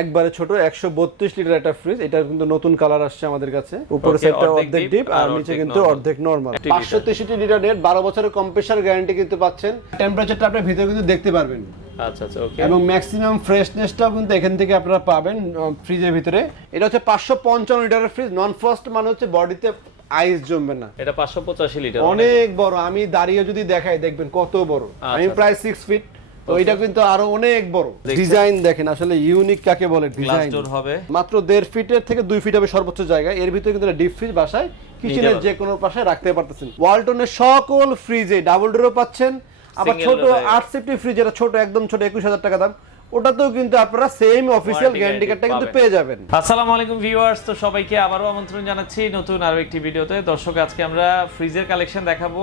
একবারে ছোট 132 লিটার একটা ফ্রিজ। এটা কিন্তু নতুন কালার আসছে আমাদের কাছে। উপরে সেটটা অর্ধেক ডিপ আর নিচে কিন্তু অর্ধেক নরমাল। 563 লিটার নেট, 12 বছরের কম্প্রেসার গ্যারান্টি কিন্তু পাচ্ছেন। টেম্পারেচারটা আপনি ভিতরে কিন্তু দেখতে পারবেন। আচ্ছা আচ্ছা ওকে। এবং ম্যাক্সিমাম ফ্রেশনেসটাও কিন্তু এখান থেকে আপনারা পাবেন ফ্রিজের ভিতরে। এটা হচ্ছে 555 লিটারের ফ্রিজ। নন ফ্রস্ট মানে হচ্ছে বডিতে আইস জমবে না। এটা 585 লিটার, অনেক বড়। আমি দাঁড়িয়ে যদি দেখাই দেখবেন কত বড়। আমি প্রায় 6 ফিট, তো এটা কিন্তু আরো অনেক বড়। ডিজাইন দেখেন আসলে ইউনিক কাকে বলে। ডিজাইন হবে মাত্র 1.5 ফিটের থেকে 2 ফিট হবে সর্বোচ্চ জায়গা। এর ভিতরে কিন্তু ডিপ ফ্রিজ বাসায় কিচেনের যে কোনো পাশে রাখতে পারতেছেন। ওয়ালটনের সকল ফ্রিজে ডাবল ডোরও পাচ্ছেন। আবার ছোট 8 সেফটি ফ্রিজ, যেটা ছোট একদম ছোট 21000 টাকা দাম, ওটাতেও কিন্তু আপনারা সেম অফিশিয়াল গ্যারান্টি কার্ডটা কিন্তু পেয়ে যাবেন। আসসালামু আলাইকুম ভিউয়ার্স, তো সবাইকে আবারও আমন্ত্রণ জানাচ্ছি নতুন আরো একটি ভিডিওতে। দর্শক, আজকে আমরা ফ্রিজের কালেকশন দেখাবো।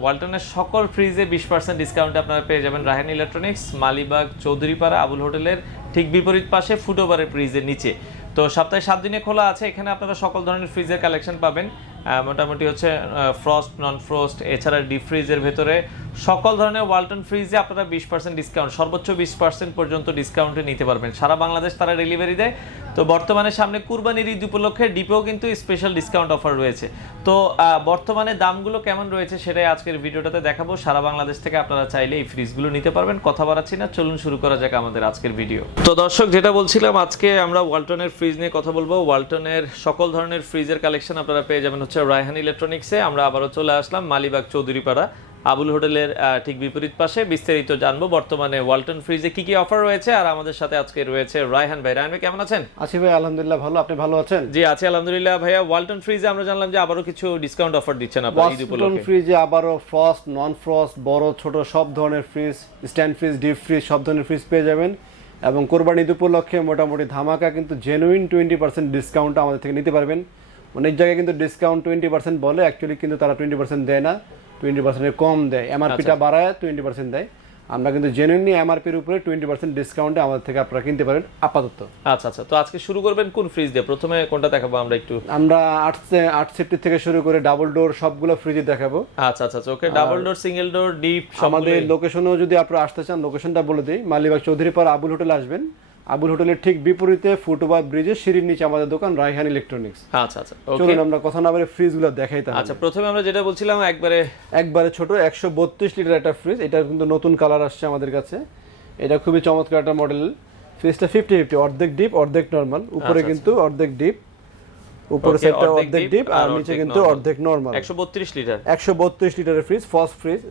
ওয়ালটনের সকল ফ্রিজে 20% ডিসকাউন্টে আপনারা পেয়ে যাবেন রায়হান ইলেকট্রনিক্স, মালিবাগ, চৌধুরীপাড়া, আবুল হোটেলের ঠিক বিপরীত পাশে ফুটওভারের ফ্রিজের নিচে। তো সপ্তাহে 7 দিনে খোলা আছে। এখানে আপনারা সকল ধরনের ফ্রিজের কালেকশন পাবেন। মোটামুটি হচ্ছে ফ্রস্ট, নন ফ্রস্ট, এছাড়া ডিপ ফ্রিজের ভেতরে সকল ধরনের ওয়ালটন ফ্রিজে আপনারা 20% ডিসকাউন্ট, সর্বোচ্চ 20% পর্যন্ত ডিসকাউন্টে নিতে পারবেন। সারা বাংলাদেশ তারা ডেলিভারি দেয়। তো বর্তমানে সামনে কুরবানির ঈদ উপলক্ষে ডিপেও কিন্তু স্পেশাল ডিসকাউন্ট অফার রয়েছে। তো বর্তমানে দামগুলো কেমন রয়েছে সেটাই আজকের ভিডিওটাতে দেখাবো। সারা বাংলাদেশ থেকে আপনারা চাইলে এই ফ্রিজগুলো নিতে পারবেন। কথা বাড়াচ্ছি না, চলুন শুরু করা যাক আমাদের আজকের ভিডিও। তো দর্শক, যেটা বলছিলাম, আজকে আমরা ওয়ালটনের ফ্রিজ নিয়ে কথা বলবো। ওয়ালটনের সকল ধরনের ফ্রিজের কালেকশন আপনারা পেয়ে যাবেন হচ্ছে রায়হান ইলেকট্রনিক্সে। আমরা আবারও চলে আসলাম মালিবাগ, চৌধুরীপাড়া, আবুল হোটেলের ঠিক বিপরীত পাশে। বিস্তারিত জানবো বর্তমানে ওয়ালটন ফ্রিজে কি কি অফার রয়েছে। আর আমাদের সাথে আজকে রয়েছে রায়হান ভাই। রায়হান ভাই কেমন আছেন? আছি ভাই, আলহামদুলিল্লাহ ভালো। আপনি ভালো আছেন? জি আছি আলহামদুলিল্লাহ। ভাইয়া, ওয়ালটন ফ্রিজে আমরা জানলাম যে আবারও কিছু ডিসকাউন্ট অফার দিচ্ছেন আপনারা ঈদ উপলক্ষে। ওয়ালটন ফ্রিজে আবারও ফ্রস্ট, নন ফ্রস্ট, বড় ছোট সব ধরনের fridge, stand fridge, deep fridge, সব ধরনের ফ্রিজ পেয়ে যাবেন। এবং কোরবানি ঈদ উপলক্ষে মোটামুটি ধামাকা কিন্তু জেনুইন 20% ডিসকাউন্ট আমাদের থেকে নিতে পারবেন। অনেক জায়গায় কিন্তু ডিসকাউন্ট 20% বলে, অ্যাকচুয়ালি কিন্তু তারা 20% দেয় না, 20% কম দেয়। এমআরপিটা বাড়ায় 20% দেয়। আমরা কিন্তু জেনুইনলি এমআরপির উপরে 20% ডিসকাউন্টে আমাদের থেকে আপনারা কিনতে পারেন আপাতত। আচ্ছা আচ্ছা, তো আজকে শুরু করবেন কোন ফ্রিজ দিয়ে? প্রথমে কোনটা দেখাবো আমরা একটু? আমরা 8 সেফটি থেকে শুরু করে ডাবল ডোর সবগুলো ফ্রিজে দেখাবো। আচ্ছা আচ্ছা okay. Double door, single door, deep, আমাদের লোকেশনও যদি আপনারা আসতে চান লোকেশনটা বলে দিই। মালিবাগ, চৌধুরীপাড়া, আবুল হোটেলে আসবেন। আবুল হোটেলের ঠিক বিপরীতে ফুটওভার ব্রিজের সিঁড়ির নিচে আমাদের দোকান রায়হান ইলেকট্রনিক্স। আচ্ছা আচ্ছা ওকে, চলুন আমরা কথা না বলে ফ্রিজগুলো দেখাই তাহলে। আচ্ছা, প্রথমে আমরা যেটা বলছিলাম একবারে ছোট 132 লিটার একটা ফ্রিজ। এটা কিন্তু নতুন কালার আসছে আমাদের কাছে। এটা খুবই চমৎকার একটা মডেল। ফ্রিজটা 50-50, অর্ধেক ডিপ অর্ধেক নরমাল। উপরে কিন্তু অর্ধেক ডিপ, উপরে সেটটা অর্ধেক ডিপ আর নিচে কিন্তু অর্ধেক নরমাল। 132 লিটার, 132 লিটারের ফ্রিজ, ফার্স্ট ফ্রিজ।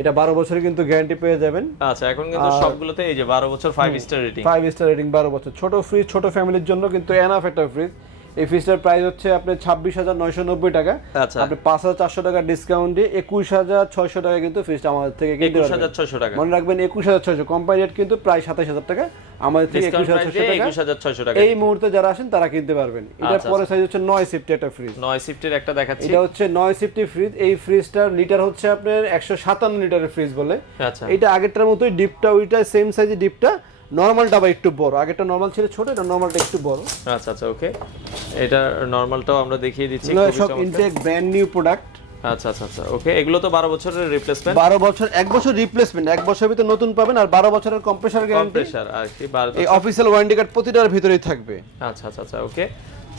এটা 12 বছরের কিন্তু গ্যারান্টি পেয়ে যাবেন। আচ্ছা, এখন কিন্তু সবগুলোতে এই যে 12 বছর 5 স্টার রেটিং, 5 স্টার রেটিং, 12 বছর। ছোট ফ্রিজ, ছোট ফ্যামিলির জন্য কিন্তু এনাফ একটা ফ্রিজ। এই ফ্রিজটার প্রাইস হচ্ছে আপনার 26,990 টাকা। আচ্ছা, আপনি 5,400 টাকা ডিসকাউন্ট দিয়ে 21,600 টাকা কিন্তু ফ্রিজটা আমাদের থেকে কিনতে পারবেন। 21,600 টাকা, মনে রাখবেন 21,600। কোম্পানি রেট কিন্তু প্রায় 27,000 টাকা, আমাদের থেকে 21,600 টাকা। এই মুহূর্তে যারা আসেন তারা কিনতে পারবেন। এটা পরে সাইজ হচ্ছে 9 সিফটি একটা ফ্রিজ। 9 সিফটির একটা দেখাচ্ছি। এটা হচ্ছে 9 সিফটি ফ্রিজ। এই ফ্রিজটার লিটার হচ্ছে আপনার 157 লিটারের ফ্রিজ বলে। আচ্ছা, এটা আগেরটার মতোই, ডিপটা ওইটা সেম সাইজে, ডিপটা নরমালটা আবার একটু বড়। আগেরটা নরমাল ছিল ছোট, এটা নরমালটা একটু বড়। আচ্ছা আচ্ছা ওকে। এটা নরমালটাও আমরা দেখিয়ে দিচ্ছি। সব ইনটেক ব্র্যান্ড নিউ প্রোডাক্ট। আচ্ছা আচ্ছা আচ্ছা ওকে। এগুলো তো 12 বছরের রিপ্লেসমেন্ট। 12 বছর, 1 বছর রিপ্লেসমেন্ট, 1 বছরের ভিতরে নতুন পাবেন। আর 12 বছরের কম্প্রেসার গ্যারান্টি, আর কি 12 এই অফিশিয়াল ওয়ারেন্টি কার্ড প্রতিটার ভিতরেই থাকবে। আচ্ছা আচ্ছা আচ্ছা ওকে।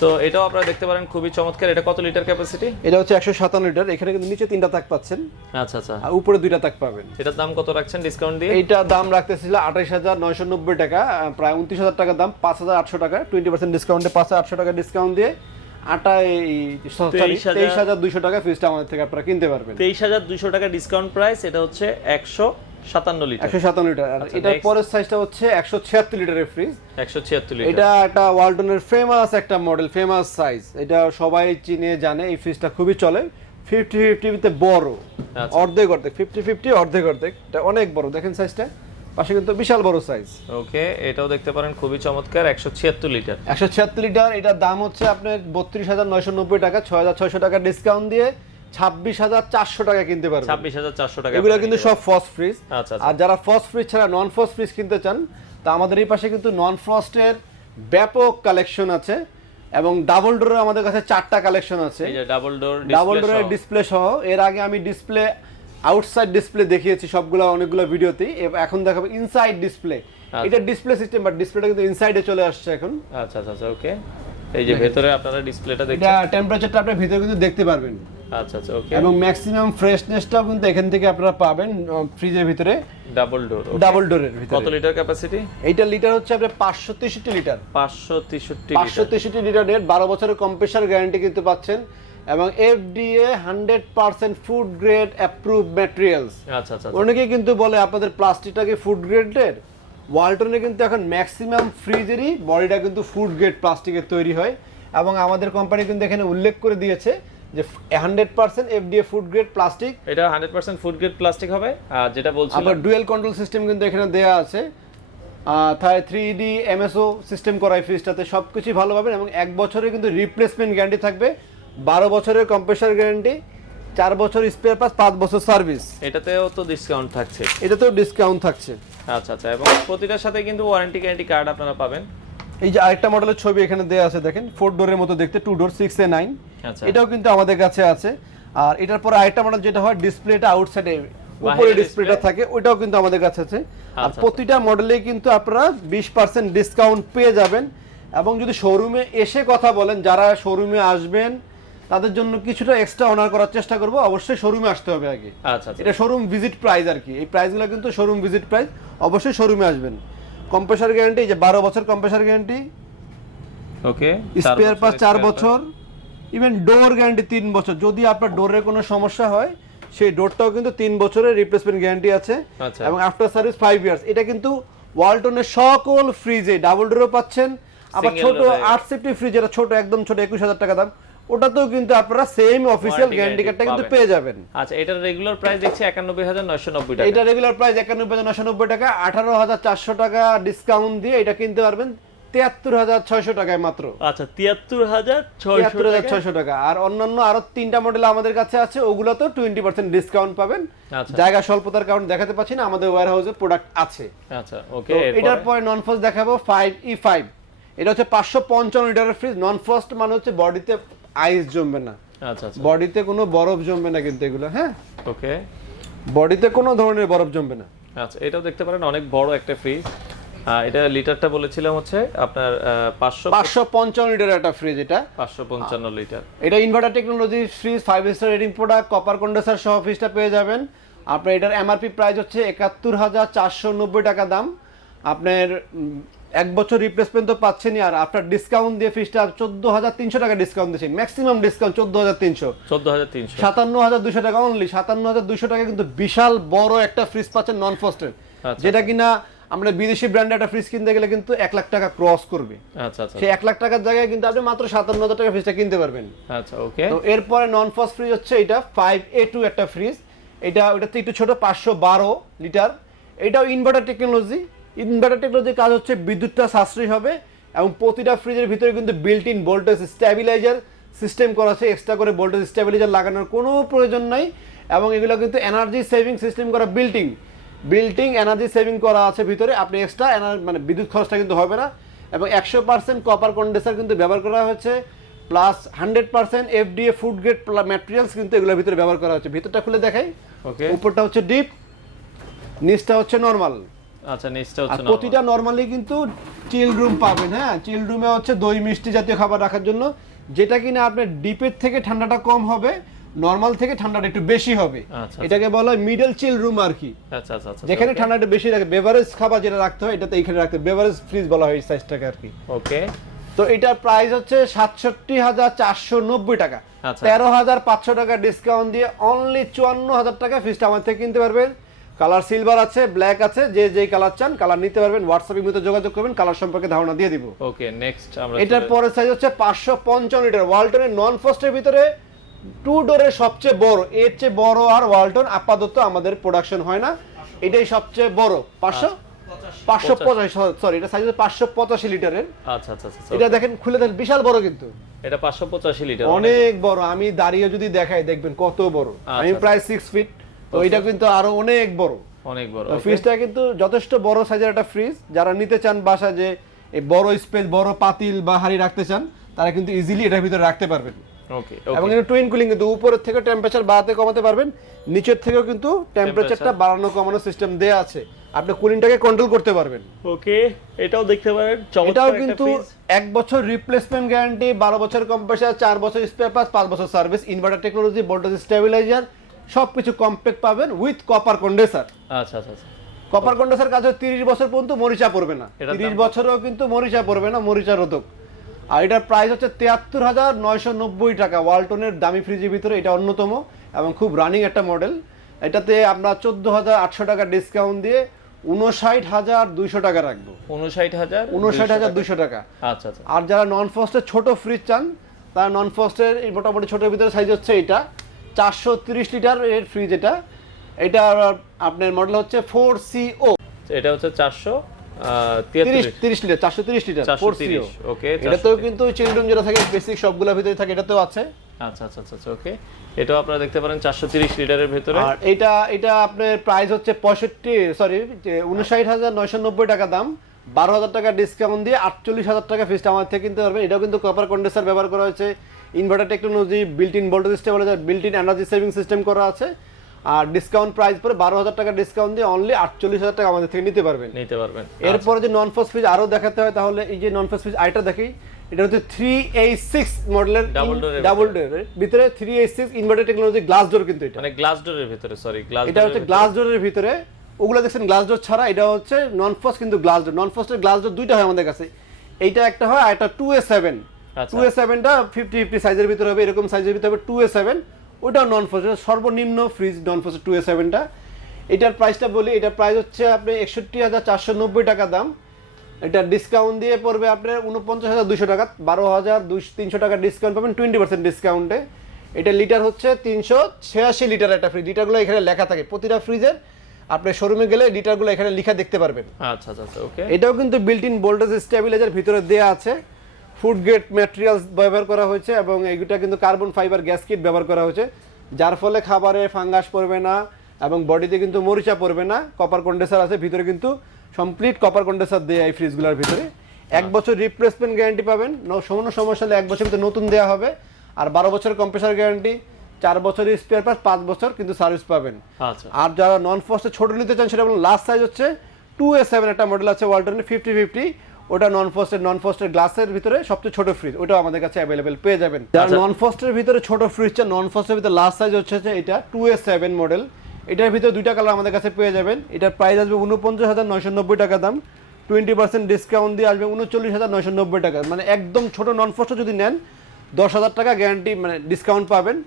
তো এটাও আপনারা দেখতে পারেন, খুবই চমৎকার। এটা কত লিটার ক্যাপাসিটি? এটা হচ্ছে 157 লিটার। এখানে কিন্তু নিচে 3টা তাক পাচ্ছেন। আচ্ছা আচ্ছা, আর উপরে 2টা তাক পাবেন। এটার দাম কত রাখছেন ডিসকাউন্ট দিয়ে? এইটা দাম রাখতেছিল 28,990 টাকা, প্রায় 29,000 টাকা দাম, 5,800 টাকা 20% ডিসকাউন্টে, 5,800 টাকা ডিসকাউন্ট দিয়ে 23,200 টাকা ফ্রিজটা আমাদের থেকে আপনারা কিনতে পারবেন। 23,200 টাকা ডিসকাউন্ট প্রাইস। এটা হচ্ছে 157 লিটার, 157 লিটার। আর এটার পরের সাইজটা হচ্ছে 176 লিটারের ফ্রিজ। 176 লিটার। এটা একটা ওয়ালটনের ফেমাস একটা মডেল, ফেমাস সাইজ। এটা সবাই চিনে জানে। এই ফ্রিজটা খুবই চলে। 50-50 তে বড়, অর্ধেক অর্ধেক, 50-50 অর্ধেক অর্ধেক। এটা অনেক বড়, দেখেন সাইজটা, পাশে কিন্তু বিশাল বড় সাইজ। ওকে, এটাও দেখতে পারেন, খুবই চমৎকার। 176 লিটার, 176 লিটার। এটার দাম হচ্ছে আপনার 32,990 টাকা, 6,600 টাকা ডিসকাউন্ট দিয়ে 26,400 টাকা কিনতে পারবেন। 26,400 টাকা। এগুলো কিন্তু সব ফার্স্ট ফ্রিজ। আচ্ছা, আর যারা ফার্স্ট ফ্রিজ ছাড়া নন ফার্স্ট ফ্রিজ কিনতে চান, তা আমাদের এই পাশে কিন্তু নন ফ্রস্টের ব্যাপক কালেকশন আছে। এবং ডাবল ডোরের আমাদের কাছে 4টা কালেকশন আছে। এই যে ডাবল ডোরের ডিসপ্লে সহ। এর আগে আমি ডিসপ্লে, আউটসাইড ডিসপ্লে দেখিয়েছি সবগুলো, অনেকগুলো ভিডিওতেই। এখন দেখাবো ইনসাইড ডিসপ্লে। এটা ডিসপ্লে সিস্টেম, বাট ডিসপ্লেটা কিন্তু ইনসাইডে চলে আসছে এখন। আচ্ছা আচ্ছা আচ্ছা, ওকে। এই যে ভেতরে আপনারা ডিসপ্লেটা দেখছেন, এটা টেম্পারেচারটা আপনি ভিতরে কিন্তু দেখতে পারবেন। আচ্ছা আচ্ছা, ওকে। এবং ম্যাক্সিমাম ফ্রেশনেসটাও কিন্তু এখান থেকে আপনারা পাবেন ফ্রিজের ভিতরে। ডাবল ডোর, ডাবল ডোরের ভিতরে। কত লিটার ক্যাপাসিটি? এইটা লিটার হচ্ছে আপনার 563 লিটার। 563 লিটারের 12 বছরের কম্প্রেসার গ্যারান্টি কিন্তু পাচ্ছেন, এবং FDA 100% food grade approve materials. আচ্ছা আচ্ছা, অনেকেই কিন্তু বলে আপনাদের প্লাস্টিকটাকে ফুড গ্রেডের, ওয়ালটনে কিন্তু এখন ম্যাক্সিমাম ফ্রিজেরই বডিটা কিন্তু ফুড গ্রেড প্লাস্টিকের তৈরি হয়, এবং আমাদের কোম্পানি কিন্তু এখানে উল্লেখ করে দিয়েছে যে 100% এফডিএ ফুড গ্রেড প্লাস্টিক। এটা 100% ফুড গ্রেড প্লাস্টিক হবে। আর যেটা বলছিলাম, আবার ডুয়াল কন্ট্রোল সিস্টেম কিন্তু এখানে দেয়া আছে, তাই 3D এমএসও সিস্টেম করা এই ফ্রিজটাতে, সবকিছু ভালো পাবেন। এবং 1 বছরের কিন্তু রিপ্লেসমেন্ট গ্যারান্টি থাকবে, 12 বছরের কম্প্রেসার গ্যারান্টি, 4 বছর স্পেয়ার পার্টস, 5 বছর সার্ভিস। এটাতেও তো ডিসকাউন্ট থাকছে? এটাতেও ডিসকাউন্ট থাকছে। আচ্ছা আচ্ছা, এবং প্রতিটার সাথে কিন্তু ওয়ারেন্টি গ্যারান্টি কার্ড আপনারা পাবেন। এই যে আরেকটা মডেলের ছবি এখানে দেয়া আছে, দেখেন 4 ডোরের মতো দেখতে, 2 ডোর 6A9। আচ্ছা, এটাও কিন্তু আমাদের কাছে আছে। আর এটার পরে আরেকটা মডেল যেটা হয় ডিসপ্লেটা আউটসাইডে উপরে ডিসপ্লেটা থাকে, ওইটাও কিন্তু আমাদের কাছে আছে। আর প্রতিটা মডেলেই কিন্তু আপনারা 20% ডিসকাউন্ট পেয়ে যাবেন। এবং যদি শোরুমে এসে কথা বলেন, যারা শোরুমে আসবেন তাদের জন্য কিছুটা এক্সট্রা অনার করার চেষ্টা করব। অবশ্যই শোরুমে আসতে হবে আগে। আচ্ছা, এটা শোরুম ভিজিট প্রাইস আর কি, এই প্রাইসগুলো কিন্তু শোরুম ভিজিট প্রাইস, অবশ্যই শোরুমে আসবেন। কম্প্রেসার গ্যারান্টি যে 12 বছর কম্প্রেসার গ্যারান্টি, ওকে। স্পেয়ার পার্টস 4 বছর, ইভেন ডোর গ্যারান্টি 3 বছর। যদি আপনার ডোরের কোনো সমস্যা হয়, সেই ডোরটাও কিন্তু 3 বছরের রিপ্লেসমেন্ট গ্যারান্টি আছে। এবং আফটার সার্ভিস 5 ইয়ার্স। এটা কিন্তু ওয়ালটনের সকল ফ্রিজে ডাবল ডোরও পাচ্ছেন। আবার ছোট 8 সেফটি ফ্রিজ, যেটা ছোট একদম ছোট 21,000 টাকা দাম, ওটাতেও কিন্তু আপনারা সেম অফিশিয়াল গ্যারান্টি কার্ডটা কিন্তু পেয়ে যাবেন। আচ্ছা, এটার রেগুলার প্রাইস দেখছি 91,990 টাকা। এটা রেগুলার প্রাইস 91,990 টাকা, 18,400 টাকা ডিসকাউন্ট দিয়ে এটা কিনতে পারবেন 73,600 টাকায় মাত্র। আচ্ছা, 73,600 টাকা। আর অন্যান্য আরো 3টা মডেল আমাদের কাছে আছে, ওগুলোতেও 20% ডিসকাউন্ট পাবেন। জায়গা স্বল্পতার কারণে দেখাতে পাচ্ছি না, আমাদের ওয়্যার হাউসে প্রোডাক্ট আছে। আচ্ছা, ওকে। এটার পরে নন ফ্রস্ট দেখাবো 5E5। এটা হচ্ছে 555 লিটারের ফ্রিজ। নন ফ্রস্ট মানে হচ্ছে বডিতে আইস জমবে না। আচ্ছা আচ্ছা, বডিতে কোনো বরফ জমবে না কিন্তু এগুলো, হ্যাঁ, ওকে, বডিতে কোনো ধরনের বরফ জমবে না। আচ্ছা, এটাও দেখতে পারেন অনেক বড় একটা ফ্রিজ। এটা লিটারটা বলেছিলাম হচ্ছে আপনার 555 লিটার একটা ফ্রিজ। এটা 555 লিটার। এটা inverter technology fridge, 5 star rating product, copper condenser সহ ফ্রিজটা পেয়ে যাবেন। আপনার এটার এমআরপি প্রাইস হচ্ছে 71,490 টাকা দাম। আপনার 1 বছর রিপ্লেসমেন্ট তো পাচ্ছেনই, আর আপনার ডিসকাউন্ট দিয়ে ফ্রিজটা 14,300 টাকা ডিসকাউন্ট দিচ্ছেন, ম্যাক্সিমাম ডিসকাউন্ট 14,300, 57,200 টাকা অনলি। 57,200 টাকা কিন্তু বিশাল বড় একটা ফ্রিজ পাচ্ছেন নন ফ্রস্টের, যেটা কিনা আমরা বিদেশি ব্র্যান্ডের একটা ফ্রিজ কিনতে গেলে কিন্তু 1 লাখ টাকা ক্রস করবে। আচ্ছা আচ্ছা, সেই 1 লাখ টাকার জায়গায় কিন্তু আপনি মাত্র 57,000 টাকা ফ্রিজটা কিনতে পারবেন। আচ্ছা, ওকে। তো এরপরে নন ফ্রস্ট ফ্রিজ হচ্ছে এটা 5A2 একটা ফ্রিজ। ওটাতে একটু ছোট, 512 লিটার। এটাও ইনভার্টার টেকনোলজি। ইনভার্টার টেকনোলজির কাজ হচ্ছে বিদ্যুৎটা সাশ্রয়ী হবে, এবং প্রতিটা ফ্রিজের ভিতরে কিন্তু built in voltage stabiliser system করা আছে। এক্সট্রা করে ভোল্টেজ স্ট্যাবিলাইজার লাগানোর কোনো প্রয়োজন নাই, এবং এগুলো কিন্তু এনার্জি সেভিং সিস্টেম করা, বিল্টিং এনার্জি সেভিং করা আছে ভিতরে। আপনি এক্সট্রা মানে বিদ্যুৎ খরচটা কিন্তু হবে না। এবং 100% কপার কন্ডেন্সার কিন্তু ব্যবহার করা হয়েছে, plus 100% FDA food grade materials কিন্তু এগুলোর ভিতরে ব্যবহার করা হচ্ছে। ভিতরটা খুলে দেখাই। ওকে, উপরটা হচ্ছে ডিপ, নিচটা হচ্ছে নরমাল। আচ্ছা, নিচটা হচ্ছে নরমাল। প্রতিটা নরমালি কিন্তু চিল রুম পাবেন। হ্যাঁ, চিল রুমে হচ্ছে দই মিষ্টি জাতীয় খাবার রাখার জন্য, যেটা কিনা আপনার ডিপের থেকে ঠান্ডাটা কম হবে, নরমাল থেকে ঠান্ডাটা একটু বেশি হবে। এটাকে বলা হয় মিডল চিল রুম আর কি। আচ্ছা আচ্ছা, যেখানে ঠান্ডাটা বেশি রাখে, বেভারেজ খাবার যেটা রাখতে হয় এটাতে এইখানে রাখতে, বেভারেজ ফ্রিজ বলা হয় এই সাইজটাকে আর কি। ওকে। তো এটার প্রাইস হচ্ছে 67,490 টাকা। 13,500 টাকা ডিসকাউন্ট দিয়ে অনলি 54,000 টাকা ফ্রিজটা আমার থেকে কিনতে পারবেন। কালার সিলভার আছে, ব্ল্যাক আছে, যে যেই কালার চান কালার নিতে পারবেন। হোয়াটসঅ্যাপের মধ্যে যোগাযোগ করবেন, কালার সম্পর্কে ধারণা দিয়ে দিব। ওকে, নেক্সট আমরা এটার পরের সাইজ হচ্ছে 555 লিটার। ওয়ালটনের নন ফ্রস্টের ভিতরে 2 ডোরের সবচেয়ে বড়, এর চেয়ে বড় আর ওয়ালটন আপাতত আমাদের প্রোডাকশন হয় না, এটাই সবচেয়ে বড়। 585, সরি, এটা সাইজ 585 লিটারের। আচ্ছা আচ্ছা, এটা দেখেন, খুলে দেখেন, বিশাল বড় কিন্তু। এটা 585 লিটার, অনেক বড়। আমি দাঁড়িয়ে যদি দেখাই দেখবেন কত বড়। আমি প্রায় 6 ফিট, তো এটা কিন্তু আরো অনেক বড়, অনেক বড়। ফ্রিজটা কিন্তু যথেষ্ট বড় সাইজের একটা ফ্রিজ। যারা নিতে চান বাসা, যে এই বড় স্পেস, বড় পাতিল বা হাঁড়ি রাখতে চান, তারা কিন্তু ইজিলি এটার ভিতরে রাখতে পারবেন। ওকে, এবং এটা টুইন কুলিং, কিন্তু উপরের থেকে টেম্পারেচার বাড়াতে কমাতে পারবেন, নিচের থেকেও কিন্তু টেম্পারেচারটা বাড়ানো কমানো সিস্টেম দেয়া আছে। আপনি কুলিংটাকে কন্ট্রোল করতে পারবেন। ওকে, এটাও দেখতে পারেন, এটাও কিন্তু 1 বছর রিপ্লেসমেন্ট গ্যারান্টি, 12 বছর কম্প্রেসার, 4 বছর স্পেয়ার পার্টস, 5 বছর service, inverter technology, voltage stabiliser সবকিছু কমপ্লিট পাবেন উইথ কপার কন্ডেন্সার। আচ্ছা আচ্ছা আচ্ছা, কপার কন্ডেন্সার কাজ 30 বছর পর্যন্ত মরিচা পড়বে না, 30 বছরেও কিন্তু মরিচা পড়বে না, মরিচা রোধক। আর এটার প্রাইস হচ্ছে 73,990 টাকা। ওয়ালটনের দামি ফ্রিজের ভিতরে এটা অন্যতম এবং খুব রানিং একটা মডেল। এটাতে আমরা 14,800 টাকা ডিসকাউন্ট দিয়ে 59,200 টাকা রাখবো। 59,200 টাকা। আচ্ছা আচ্ছা। আর যারা নন ফ্রস্টের ছোট ফ্রিজ চান, তারা নন ফ্রস্টের মোটামুটি ছোটের ভিতরে সাইজ হচ্ছে এটা 430 লিটার এর ফ্রিজ। এটা আপনার মডেল হচ্ছে 4CO। এটা হচ্ছে 430 লিটার, 430 লিটার 4CO। ওকে, এটাতেও কিন্তু চিলড্রেন যেটা থাকে বেসিক সবগুলোর ভিতরে থাকে, এটাতেও আছে। আচ্ছা আচ্ছা আচ্ছা, ওকে। এটাও আপনারা দেখতে পারেন 430 লিটারের ভিতরে। আর এটা আপনার প্রাইস হচ্ছে 59,990 টাকা দাম, 12,000 টাকা ডিসকাউন্ট দিয়ে 48,000 টাকা ফিক্সড আমাদের থেকে কিনতে পারবেন। এটাও কিন্তু কপার কন্ডেন্সার ব্যবহার করা হয়েছে, inverter technology, built in voltage stabiliser, built in energy saving system করা আছে। আর ডিসকাউন্ট প্রাইস পরে 12,000 টাকা ডিসকাউন্ট দিয়ে অনলি 48,000 টাকা আমাদের থেকে নিতে পারবেন। এরপরে যে নন ফ্রস্ট ফ্রিজ আরো দেখাতে হয়, তাহলে এই যে নন ফ্রস্ট ফ্রিজ আইটা দেখি, এটা হচ্ছে 3A6 মডেলের ডাবল ডোরের ভিতরে 3A6 inverter technology glass door. কিন্তু এটা মানে গ্লাস ডোরের ভিতরে, সরি গ্লাস, এটা হচ্ছে গ্লাস ডোরের ভিতরে। ওগুলা দেখছেন গ্লাস ডোর ছাড়া, এটা হচ্ছে নন ফ্রস্ট কিন্তু গ্লাস ডোর। নন ফ্রস্টের গ্লাস ডোর দুইটা হয় আমাদের কাছে, এইটা একটা হয় আর এটা 2A7। 2A7টা 50-50 সাইজের ভিতরে হবে, এরকম সাইজের ভিতরে হবে 2A7। ওটাও নন ফ্রস্ট, সর্বনিম্ন ফ্রিজ নন ফ্রস্ট 2A7টা। এটার প্রাইসটা বলি, এটার প্রাইস হচ্ছে আপনি 61,490 টাকা দাম। এটা ডিসকাউন্ট দিয়ে পড়বে আপনার 49,200 টাকা, 12,300 টাকা ডিসকাউন্ট পাবেন 20% ডিসকাউন্টে। এটা লিটার হচ্ছে 386 লিটার একটা ফ্রিজ। লিটারগুলো এখানে লেখা থাকে প্রতিটা ফ্রিজের, আপনি শোরুমে গেলে লিটারগুলো এখানে লেখা দেখতে পারবেন। আচ্ছা আচ্ছা, ওকে। এটাও কিন্তু বিল্ট ইন ভোল্টেজ স্টেবিলাইজার ভিতরে দেয়া আছে, ফুড গ্রেড ম্যাটেরিয়ালস ব্যবহার করা হয়েছে এবং এইটা কিন্তু কার্বন ফাইবার গ্যাস কিট ব্যবহার করা হয়েছে, যার ফলে খাবারে ফাঙ্গাস পড়বে না এবং বডিতে কিন্তু মরিচা পড়বে না। কপার কন্ডেন্সার আছে ভিতরে, কিন্তু কমপ্লিট কপার কন্ডেন্সার দেয়া এই ফ্রিজগুলোর ভিতরে। 1 বছর রিপ্লেসমেন্ট গ্যারান্টি পাবেন, কোনো সমস্যা হলে 1 বছর ভিতরে নতুন দেওয়া হবে। আর 12 বছর কম্প্রেসার গ্যারান্টি, 4 বছর স্পেয়ার পার্টস, 5 বছর কিন্তু সার্ভিস পাবেন। আর যারা নন ফ্রস্টে ছোট নিতে চান, সেটা লাস্ট সাইজ হচ্ছে 2A7 একটা মডেল আছে ওয়ালটনের 50-50। ওটা নন ফ্রস্টের গ্লাসের ভিতরে সবচেয়ে ছোট ফ্রিজ, ওটাও আমাদের কাছে অ্যাভেলেবেল পেয়ে যাবেন। যারা নন ফ্রস্টের ভিতরে ছোট ফ্রিজটা, নন ফ্রস্টের ভিতরে লাস্ট সাইজ হচ্ছে এটা 2A7 মডেল। এটার ভিতরে দুইটা কালার আমাদের কাছে পেয়ে যাবেন। এটার প্রাইস আসবে 49,990 টাকা দাম, 20% ডিসকাউন্ট দিয়ে আসবে 39,990 টাকা। মানে একদম ছোট নন ফ্রস্ট যদি নেন 10,000 টাকা গ্যারান্টি মানে ডিসকাউন্ট পাবেন।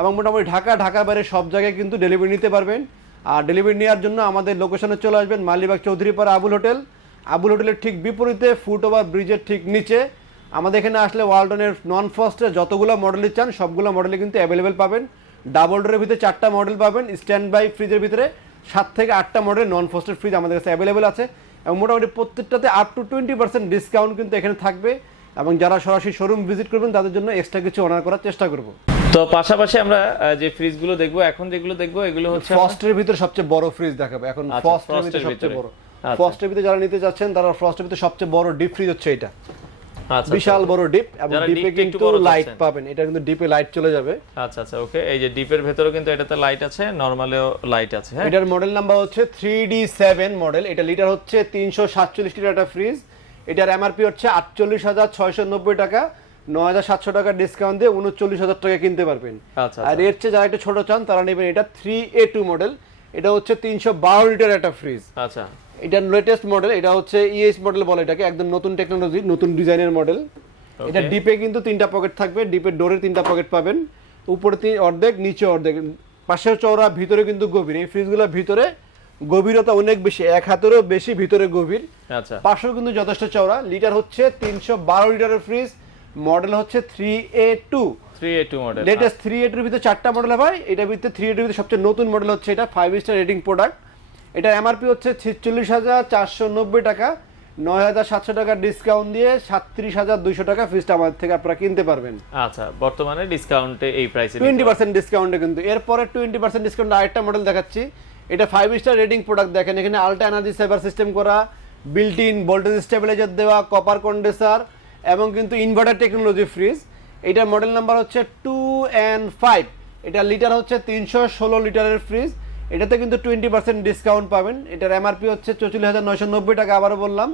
এবং মোটামুটি ঢাকার বাইরে সব জায়গায় কিন্তু ডেলিভারি নিতে পারবেন। আর ডেলিভারি নেওয়ার জন্য আমাদের লোকেশনে চলে আসবেন, মালিবাগ চৌধুরীপাড়া আবুল হোটেল। আবুল হোটেলের ঠিক বিপরীতে ফুটওভার ব্রিজের ঠিক নিচে। আমাদের এখানে আসলে ওয়ালটনের নন ফ্রস্টের যতগুলো মডেলই চান সবগুলো মডেলই কিন্তু অ্যাভেলেবেল পাবেন। ডাবল ডোরের ভিতরে 4টা মডেল পাবেন, স্ট্যান্ড বাই ফ্রিজের ভিতরে 7 থেকে 8টা মডেল নন ফ্রস্টের ফ্রিজ আমাদের কাছে অ্যাভেলেবেল আছে। এবং মোটামুটি প্রত্যেকটাতে আপ টু 20% ডিসকাউন্ট কিন্তু এখানে থাকবে। এবং যারা সরাসরি শোরুম ভিজিট করবেন তাদের জন্য এক্সট্রা কিছু অনার করার চেষ্টা করব। তো পাশাপাশি আমরা যে ফ্রিজগুলো দেখবো, এখন যেগুলো দেখবো এগুলো হচ্ছে ফ্রস্টের ভিতরে সবচেয়ে বড় ফ্রিজ দেখাবো এখন। ফ্রস্টের ভিতরে সবচেয়ে বড়, ফ্রস্টের ভিতরে যারা নিতে যাচ্ছেন তারা ফ্রস্টের ভিতরে সবচেয়ে বড় ডিপ ফ্রিজ হচ্ছে এটা। বিশাল বড় ডিপ, এবং ডিপে কিন্তু লাইট পাবেন, এটা কিন্তু ডিপে লাইট চলে যাবে। আচ্ছা আচ্ছা, ওকে। এই যে ডিপের ভেতরে কিন্তু এটাতে লাইট আছে, নরমালেও লাইট আছে। হ্যাঁ, এটার মডেল নাম্বার হচ্ছে 3D7 মডেল। এটা লিটার হচ্ছে 347 লিটার একটা ফ্রিজ। এটার এমআরপি হচ্ছে 48,690 টাকা, 9,700 টাকা ডিসকাউন্ট দিয়ে 39,000 টাকা কিনতে পারবেন। আর এর চেয়ে যারা একটু ছোট চান তারা নেবেন এটা 3A2 মডেল। এটা হচ্ছে 312 লিটার একটা ফ্রিজ। আচ্ছা, এটা লেটেস্ট মডেল, এটা হচ্ছে ইএস মডেল বলে এটাকে, একদম নতুন টেকনোলজি, নতুন ডিজাইনের মডেল। এটা ডিপে কিন্তু 3টা পকেট থাকবে, ডিপের ডোরে 3টা পকেট পাবেন, উপরে অর্ধেক, নিচে অর্ধেক, পাশেও চওড়া, ভিতরে কিন্তু গভীর। এই ফ্রিজগুলোর ভিতরে গভীরতা অনেক বেশি, 1 হাতেরও বেশি ভিতরে গভীর। আচ্ছা, পাশেও কিন্তু যথেষ্ট চওড়া। লিটার হচ্ছে 312 লিটারের ফ্রিজ, মডেল হচ্ছে 3A2 মডেল। লেটেস্ট 3A2 এর ভিতরে 4টা মডেল হয়, এটার ভিতরে 3A2 এর ভিতরে সবচেয়ে নতুন মডেল হচ্ছে এটা, 5 স্টার রেটিং প্রোডাক্ট। এটা এমআরপি হচ্ছে 46,490 টাকা, 9,700 টাকা ডিসকাউন্ট দিয়ে 37,200 টাকা ফ্রিজটা আমাদের থেকে আপনারা কিনতে পারবেন। আচ্ছা, বর্তমানে ডিসকাউন্টে এই প্রাইসে 20% ডিসকাউন্টে কিন্তু। এরপরে 20% ডিসকাউন্ট আরেকটা মডেল দেখাচ্ছি। এটা 5 স্টার রেটিং প্রোডাক্ট। দেখেন এখানে আলট্রা এনার্জি সেভার সিস্টেম করা, বিল্ট ইন ভোল্টেজ স্টেবিলাইজার দেওয়া, কপার কন্ডেন্সার এবং কিন্তু ইনভার্টার টেকনোলজি ফ্রিজ। এটার মডেল নাম্বার হচ্ছে 2N5। এটা লিটার হচ্ছে 316 লিটারের ফ্রিজ। এটাতে কিন্তু 20% ডিসকাউন্ট পাবেন। এটার এমআরপি হচ্ছে 44,990 টাকা, আবারও বললাম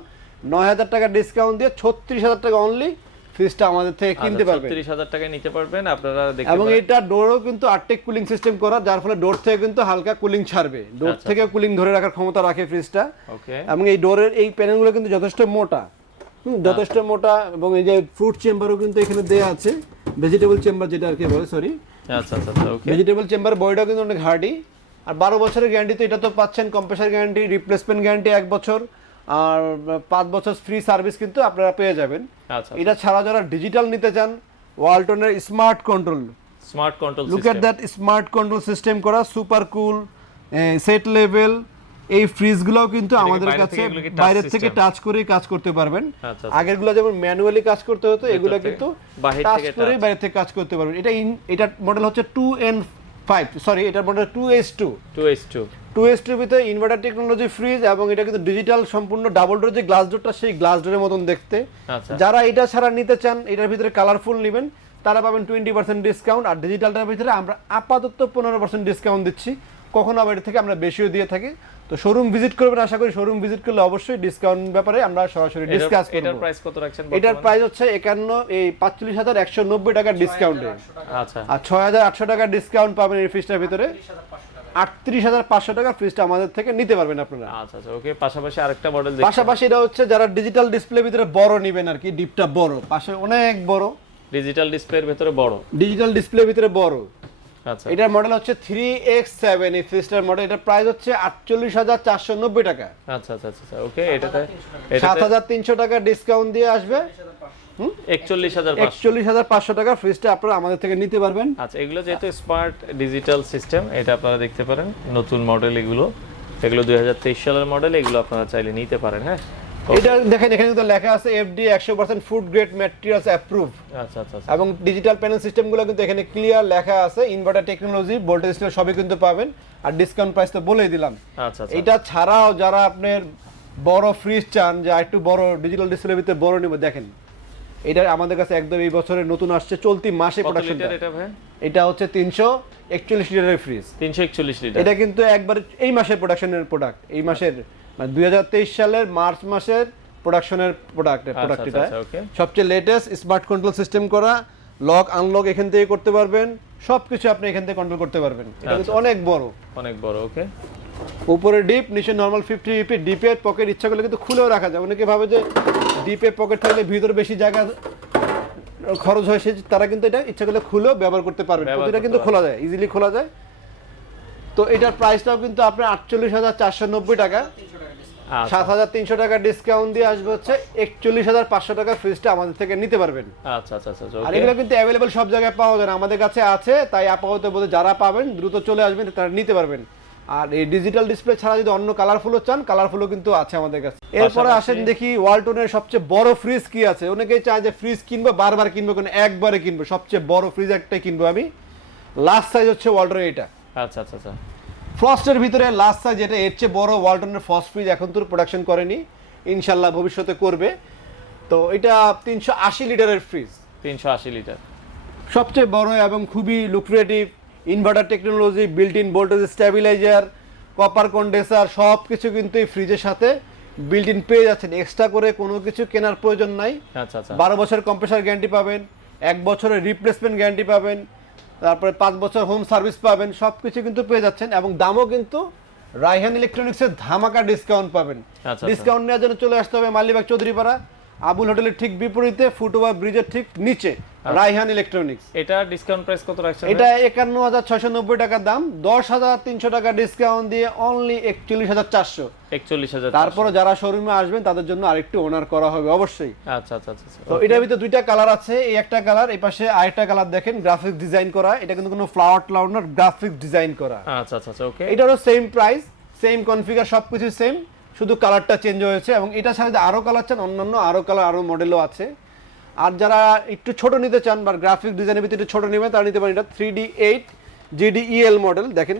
9,000 টাকা ডিসকাউন্ট দিয়ে 36,000 টাকা অনলি ফ্রিজটা আমাদের থেকে কিনতে পারবেন। 36,000 টাকায় নিতে পারবেন আপনারা দেখতে এবং পারেন। এটা ডোরও কিন্তু আর্টেক কুলিং সিস্টেম করা, যার ফলে ডোর থেকে কিন্তু হালকা কুলিং ছাড়বে, ডোর থেকে কুলিং ধরে রাখার ক্ষমতা রাখে ফ্রিজটা। ওকে। এবং এই ডোরের এই প্যানেলগুলো কিন্তু যথেষ্ট মোটা, যথেষ্ট মোটা, এবং এই যে ফ্রুট চেম্বারও কিন্তু এখানে দেয়া আছে, ভেজিটেবল চেম্বার যেটা আর কি বলে, সরি। আচ্ছা আচ্ছা আচ্ছা, ওকে। ভেজিটেবল চেম্বার বডিটাও কিন্তু অনেক হার্ডি। আর 12 বছরের গ্যারান্টি তো এটা তো পাচ্ছেন, কম্প্রেসার গ্যারান্টি, রিপ্লেসমেন্ট গ্যারান্টি 1 বছর, আর 5 বছর ফ্রি সার্ভিস কিন্তু আপনারা পেয়ে যাবেন। আচ্ছা। এটা ছাড়া যারা ডিজিটাল নিতে চান, ওয়ালটনের smart control look at that, smart control system করা, সুপার কুল, সেট লেভেল, এই ফ্রিজগুলোও কিন্তু আমাদের কাছে বাইরে থেকে টাচ করে কাজ করতে পারবেন। আগেরগুলো যেমন ম্যানুয়ালি কাজ করতে হতো, এগুলো কিন্তু টাচ করে বাইরে থেকে কাজ করতে পারবেন। এটা মডেল হচ্ছে 2N5, সরি, এটার মডেল 2S2 ভিতরে ইনভার্টার টেকনোলজি ফ্রিজ, এবং এটা কিন্তু ডিজিটাল সম্পূর্ণ ডাবল ডোর, যে গ্লাস ডোরটা সেই গ্লাস ডোরের মতন দেখতে। যারা এটা ছাড়া নিতে চান, এটার ভিতরে কালারফুল নেবেন, তারা পাবেন 20% ডিসকাউন্ট। আর ডিজিটালটার ভিতরে আমরা আপাতত 15% ডিসকাউন্ট দিচ্ছি, কখনো আবার এর থেকে আমরা বেশিও দিয়ে থাকি। তো শোরুম ভিজিট করবেন, আশা করি শোরুম ভিজিট করলে অবশ্যই ডিসকাউন্ট ব্যাপারে আমরা সরাসরি ডিসকাস করব। এটার প্রাইস কত রাখছেন? এটার প্রাইস হচ্ছে 45,190 টাকা ডিসকাউন্টে। আচ্ছা। আর 6,800 টাকা ডিসকাউন্ট পাবেন এই ফ্রিজটার ভিতরে। 38,500 টাকা ফ্রিজটা আমাদের থেকে নিতে পারবেন আপনারা। আচ্ছা আচ্ছা, ওকে। পাশাপাশি আরেকটা মডেল দেখুন। পাশাপাশি এটা হচ্ছে যারা ডিজিটাল ডিসপ্লে ভিতরে বড় নেবেন আর কি, ডিপটা বড়, পাশে অনেক বড়, ডিজিটাল ডিসপ্লের ভিতরে বড়, ডিজিটাল ডিসপ্লে ভিতরে বড়। আচ্ছা। এটার মডেল হচ্ছে 3X7, এই ফ্রিজটার মডেল। এটার প্রাইস হচ্ছে 48,490 টাকা। আচ্ছা আচ্ছা আচ্ছা, ওকে। এটাতে 7,300 টাকা ডিসকাউন্ট দিয়ে আসবে, 41,500 টাকা ফ্রিজটা আপনারা আমাদের থেকে নিতে পারবেন। আচ্ছা, এগুলো যেহেতু স্মার্ট ডিজিটাল সিস্টেম, এটা আপনারা দেখতে পারেন, নতুন মডেল এগুলো 2023 সালের মডেল, এগুলো আপনারা চাইলে নিতে পারেন। হ্যাঁ, এটা দেখেন, এখানে কিন্তু লেখা আছে FD 100% food grade materials approve. আচ্ছা আচ্ছা, এবং ডিজিটাল প্যানেল সিস্টেমগুলো কিন্তু এখানে ক্লিয়ার লেখা আছে, ইনভার্টার টেকনোলজি, ভোল্টেজ স্কেল সবই কিন্তু পাবেন। আর ডিসকাউন্ট প্রাইস তো বলেই দিলাম। আচ্ছা। এটা ছাড়াও যারা আপনার বড় ফ্রিজ চান, যে একটু বড় ডিজিটাল ডিসপ্লের ভিতরে বড় নিব, দেখেন এটা আমাদের কাছে একদম এই বছরের নতুন আসছে, চলতি মাসে প্রোডাকশন। এটা হচ্ছে 341 লিটারের ফ্রিজ, 341 লিটার। এটা কিন্তু একবার এই মাসের প্রোডাকশনের প্রোডাক্ট, এই মাসের মানে 2023 সালের মার্চ মাসের প্রোডাকশনের প্রোডাক্ট। এটা সবচেয়ে লেটেস্ট স্মার্ট কন্ট্রোল সিস্টেম করা, লক আনলক এখান থেকে করতে পারবেন, সবকিছু আপনি এখান থেকে কন্ট্রোল করতে পারবেন। এটা কিন্তু অনেক বড়, ওকে। উপরে ডিপ, নিচে নরমাল 50 ইপি। ডিপের পকেট ইচ্ছা করলে কিন্তু খুলেও রাখা যায়। অনেকে ভাবে যে ডিপের পকেট থাকলে ভিতরে বেশি জায়গা খরচ হয়, তারা কিন্তু এটা ইচ্ছা করলে খুলেও ব্যবহার করতে পারবেন। প্রতিটা কিন্তু খোলা যায়, ইজিলি খোলা যায়। তো এটার প্রাইসটাও কিন্তু আপনার 48,490 টাকা, 7,300 টাকা ডিসকাউন্ট দিয়ে আসবে হচ্ছে 41,500 টাকা ফ্রিজটা আমাদের থেকে নিতে পারবেন। আচ্ছা আচ্ছা আচ্ছা, আর এগুলো কিন্তু অ্যাভেলেবল সব জায়গায় পাওয়া যায় না, আমাদের কাছে আছে, তাই আপাতত বলতে যারা পাবেন দ্রুত চলে আসবেন, তারা নিতে পারবেন। আর এই ডিজিটাল ডিসপ্লে ছাড়া যদি অন্য কালারফুলও চান, কালারফুলও কিন্তু আছে আমাদের কাছে। এরপরে আসেন দেখি ওয়ালটনের সবচেয়ে বড় ফ্রিজ কি আছে। অনেকেই চায় যে ফ্রিজ কিনবো, বারবার কিনবো, কোনো একবারে কিনবো, সবচেয়ে বড় ফ্রিজ একটাই কিনবো আমি। লাস্ট সাইজ হচ্ছে ওয়ালটনের এটা। আচ্ছা আচ্ছা আচ্ছা, ফ্রস্টের ভিতরে লাস্ট সাইজ, যেটা এর চেয়ে বড় ওয়ালটনের ফ্রস্ট ফ্রিজ এখন তো প্রোডাকশন করেনি, ইনশাল্লাহ ভবিষ্যতে করবে। তো এটা 380 লিটারের ফ্রিজ, 380 লিটার, সবচেয়ে বড় এবং খুবই lucrative. Inverter technology, built in voltage stabiliser, copper condenser, সব কিছু কিন্তু এই ফ্রিজের সাথে বিল্ট ইন পেয়ে যাচ্ছেন, এক্সট্রা করে কোনো কিছু কেনার প্রয়োজন নাই। আচ্ছা আচ্ছা, 12 বছর কম্প্রেসার গ্যারান্টি পাবেন, 1 বছরের রিপ্লেসমেন্ট গ্যারান্টি পাবেন, তারপরে 5 বছর হোম সার্ভিস পাবেন, সবকিছু কিন্তু পেয়ে যাচ্ছেন। এবং দামও কিন্তু রায়হান ইলেকট্রনিক্সের ধামাকা ডিসকাউন্ট পাবেন। ডিসকাউন্ট নেওয়ার জন্য চলে আসতে হবে মালিবাগ চৌধুরীপাড়া, আবুল হোটেলের ঠিক বিপরীতে, ফুটওভার ব্রিজের ঠিক নিচে, রায়হান ইলেকট্রনিক্স। এটা ডিসকাউন্ট প্রাইস কত রাখছেন? এটা 51,690 টাকা দাম, 10,300 টাকা ডিসকাউন্ট দিয়ে অনলি 41,400। 41,000। তারপরে যারা শোরুমে আসবেন তাদের জন্য আরেকটু অনার করা হবে অবশ্যই। আচ্ছা আচ্ছা আচ্ছা, তো এটার ভিতরে দুইটা কালার আছে, এই একটা কালার, এই পাশে আরেকটা কালার দেখেন, গ্রাফিক্স ডিজাইন করা। এটা কিন্তু কোনো ফ্লাওয়ার টাওয়ার না, গ্রাফিক্স ডিজাইন করা। আচ্ছা আচ্ছা আচ্ছা, ওকে। এটারও সেম প্রাইস, সেম কনফিগার, সবকিছু সেম, শুধু কালারটা চেঞ্জ হয়েছে। এবং এটা ছাড়া যদি আরো কালার চান, অন্যান্য আরো কালার, আরো মডেলও আছে। আর যারা একটু ছোট নিতে চান বা গ্রাফিক ডিজাইনের ভিতরে ছোট নেবেন, তারা নিতে পারেন এটা 3D8 GDEL মডেল। দেখেন